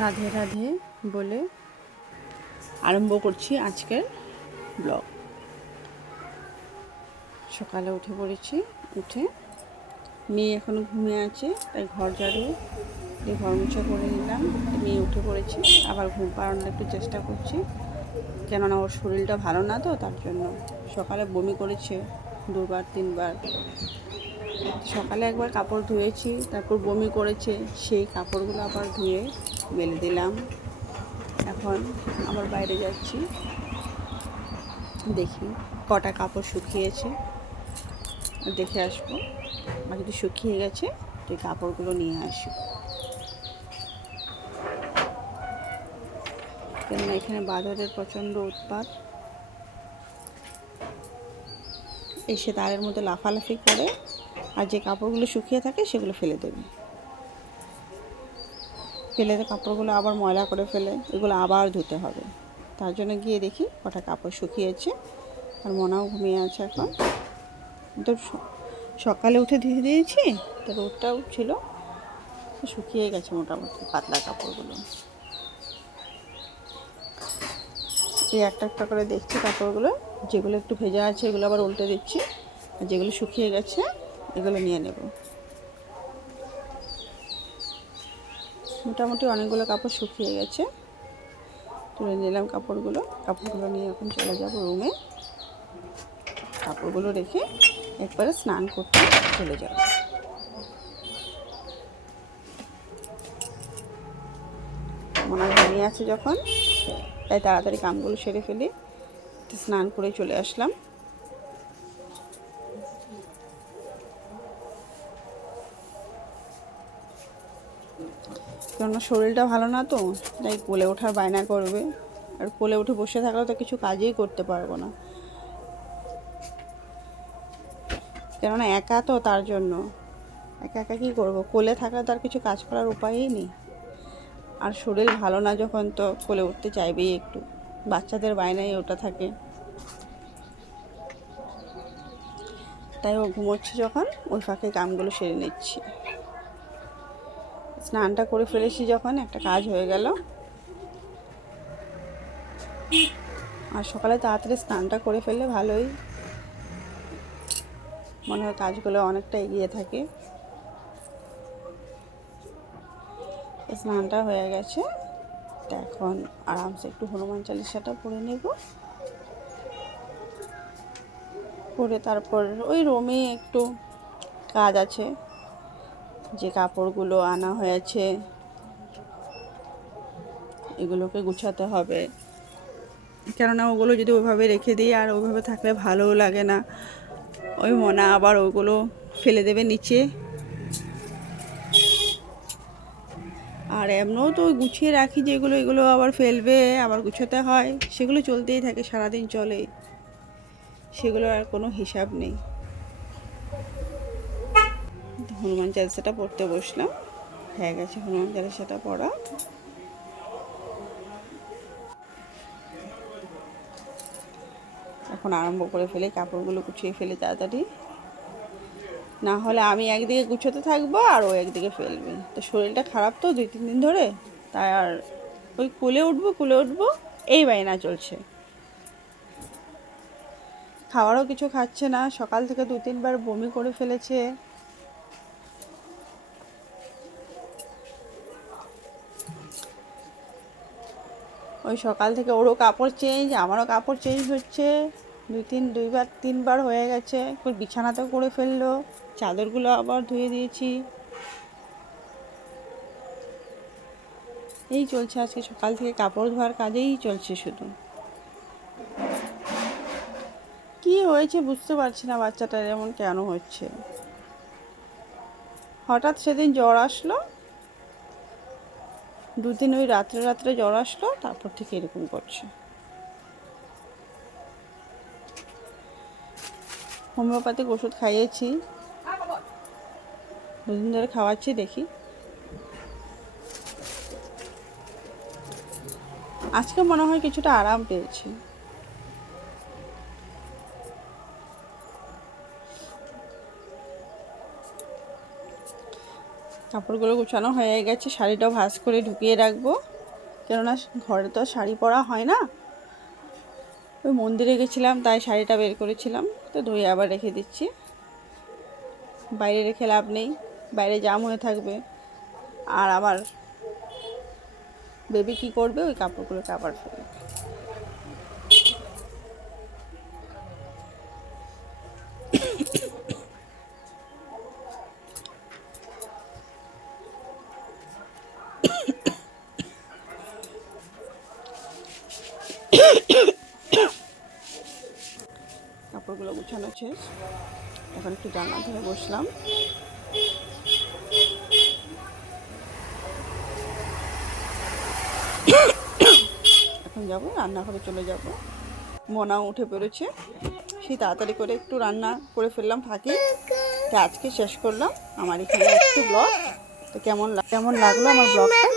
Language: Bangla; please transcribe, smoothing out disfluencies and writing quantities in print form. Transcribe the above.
রাধে রাধে বলে আরম্ভ করছি আজকের ব্লগ। সকালে উঠে পড়েছি, উঠে মেয়ে এখনো ঘুমিয়ে আছে, তাই ঘর ঝাড়ু দিয়ে ঘর মুছা করে নিলাম। মেয়ে উঠে পড়েছে, আবার ঘুম পাড়ানোর একটু চেষ্টা করছি, কেননা ওর শরীরটা ভালো না তো, তার জন্য। সকালে বমি করেছে দুবার তিনবার। সকালে একবার কাপড় ধুয়েছি, তারপর বমি করেছে, সেই কাপড়গুলো আবার ধুয়ে মেলে দিলাম। এখন আবার বাইরে যাচ্ছি, দেখি কটা কাপড় শুকিয়েছে, দেখে আসবো। আর যদি শুকিয়ে গেছে তো কাপড়গুলো নিয়ে আসি, কেননা এখানে বাদরের প্রচণ্ড উৎপাত। এসে তারের মধ্যে লাফালাফি করে, আর যে কাপড়গুলো শুকিয়ে থাকে সেগুলো ফেলে দেবে, ফেলে কাপড়গুলো আবার ময়লা করে ফেলে, এগুলো আবার ধুতে হবে। তার জন্য গিয়ে দেখি কটা কাপড় শুকিয়েছে। আর মনাও ঘুমিয়ে আছে এখন। তো সকালে উঠে ধুয়ে দিয়েছি, তো রোদটাও ছিল, শুকিয়ে গেছে মোটামুটি পাতলা কাপড়গুলো। এই একটা একটা করে দেখছি কাপড়গুলো, যেগুলো একটু ভেজা আছে এগুলো আবার উল্টে দিচ্ছি, আর যেগুলো শুকিয়ে গেছে এগুলো নিয়ে নেব। মোটামুটি অনেকগুলো কাপড় শুকিয়ে গেছে, তুলে নিলাম কাপড়গুলো নিয়ে এখন চলে যাব রুমে। কাপড়গুলো রেখে একবারে স্নান করতে চলে যাব। মনে ঘুমিয়ে আছে যখন, তাই তাড়াতাড়ি কামগুলো সেরে ফেলি, স্নান করে চলে আসলাম। কেননা শরীরটা ভালো না তো, তাই কোলে ওঠার বায়না করবে, আর কোলে উঠে বসে থাকলে তো কিছু কাজই করতে পারবো না, কেননা একা তো, তার জন্য। একা একা কী করবো, কোলে থাকলে তো আর কিছু কাজ করার উপায়ই নেই। আর শরীর ভালো না যখন, তো কোলে উঠতে চাইবেই একটু, বাচ্চাদের বায়নাই ওটা থাকে। তাই ও ঘুমোচ্ছে যখন, ওই ফাঁকে কামগুলো সেরে নিচ্ছি। স্নানটা করে ফেলেছি যখন, একটা কাজ হয়ে গেল। আর সকালে তাড়াতাড়ি স্নানটা করে ফেললে ভালোই, মনে হয় কাজগুলো অনেকটা এগিয়ে থাকে। স্নানটা হয়ে গেছে, তো এখন আরামসে একটু হনুমান চালিসাটা পড়ে নেব। পরে তারপর ওই রুমে একটু কাজ আছে, যে কাপড়গুলো আনা হয়েছে এগুলোকে গুছাতে হবে, কেননা ওগুলো যদি ওইভাবে রেখে দিই আর ওইভাবে থাকলে ভালোও লাগে না। ওই মনা আবার ওগুলো ফেলে দেবে নিচে, আর এমনও তো গুছিয়ে রাখি যেগুলো, এগুলো আবার ফেলবে, আবার গুছোতে হয়, সেগুলো চলতেই থাকে, সারাদিন চলে, সেগুলো আর কোনো হিসাব নেই। হনুমান চালিসাটা পড়তে বসলাম, হয়ে গেছে হনুমান চালিসাটা পড়া। এখন আরম্ভ করে ফেলে, কাপড়গুলো গুছিয়ে ফেলে তাড়াতাড়ি, না হলে আমি একদিকে গুছোতে থাকবো আর ও একদিকে ফেলবে। তো শরীরটা খারাপ তো 2-3 দিন ধরে, তাই আর ওই কুলে উঠবো এই বায়না চলছে। খাওয়ারও কিছু খাচ্ছে না, সকাল থেকে 2-3 বার বমি করে ফেলেছে। ওই সকাল থেকে ওরও কাপড় চেঞ্জ, আমারও কাপড় চেঞ্জ হচ্ছে, 2-3বার হয়ে গেছে। বিছানাতেও করে ফেললো, চাদরগুলো আবার ধুয়ে দিয়েছি। এই চলছে আজকে সকাল থেকে, কাপড় ধোয়ার কাজেই চলছে শুধু। কি হয়েছে বুঝতে পারছি না, বাচ্চাটার এমন কেন হচ্ছে। হঠাৎ সেদিন জ্বর আসলো, 2 দিন ওই রাত্রে জ্বর আসলো, তারপর থেকে এরকম করছে। হোমিওপ্যাথিক ওষুধ খাইয়েছি, 2 দিন ধরে খাওয়াচ্ছি, দেখি। আজকে মনে হয় কিছুটা আরাম পেয়েছি। কাপড়গুলো গুছানো হয়ে গেছে, শাড়িটাও ভাঁজ করে ঢুকিয়ে রাখবো, কেননা ঘরে তো শাড়ি পরা হয় না। ওই মন্দিরে গেছিলাম তাই শাড়িটা বের করেছিলাম, তো ধুয়ে আবার রেখে দিচ্ছি। বাইরে রেখে লাভ নেই, বাইরে জাম হয়ে থাকবে। আর আমার বেবি কি করবে, ওই কাপড়গুলোকে আবার ফেলবে। কাপড়গুলো গুছানো শেষ, এখন একটু জানলা ধরে বসলাম। এখন যাব রান্নাঘরে, চলে যাব। মনাও উঠে পড়েছে, সেই তাড়াতাড়ি করে একটু রান্না করে ফেললাম ফাঁকে। তো আজকে শেষ করলাম আমার এখানে একটু ব্লগ। তো কেমন লাগলো আমার ব্লগটা।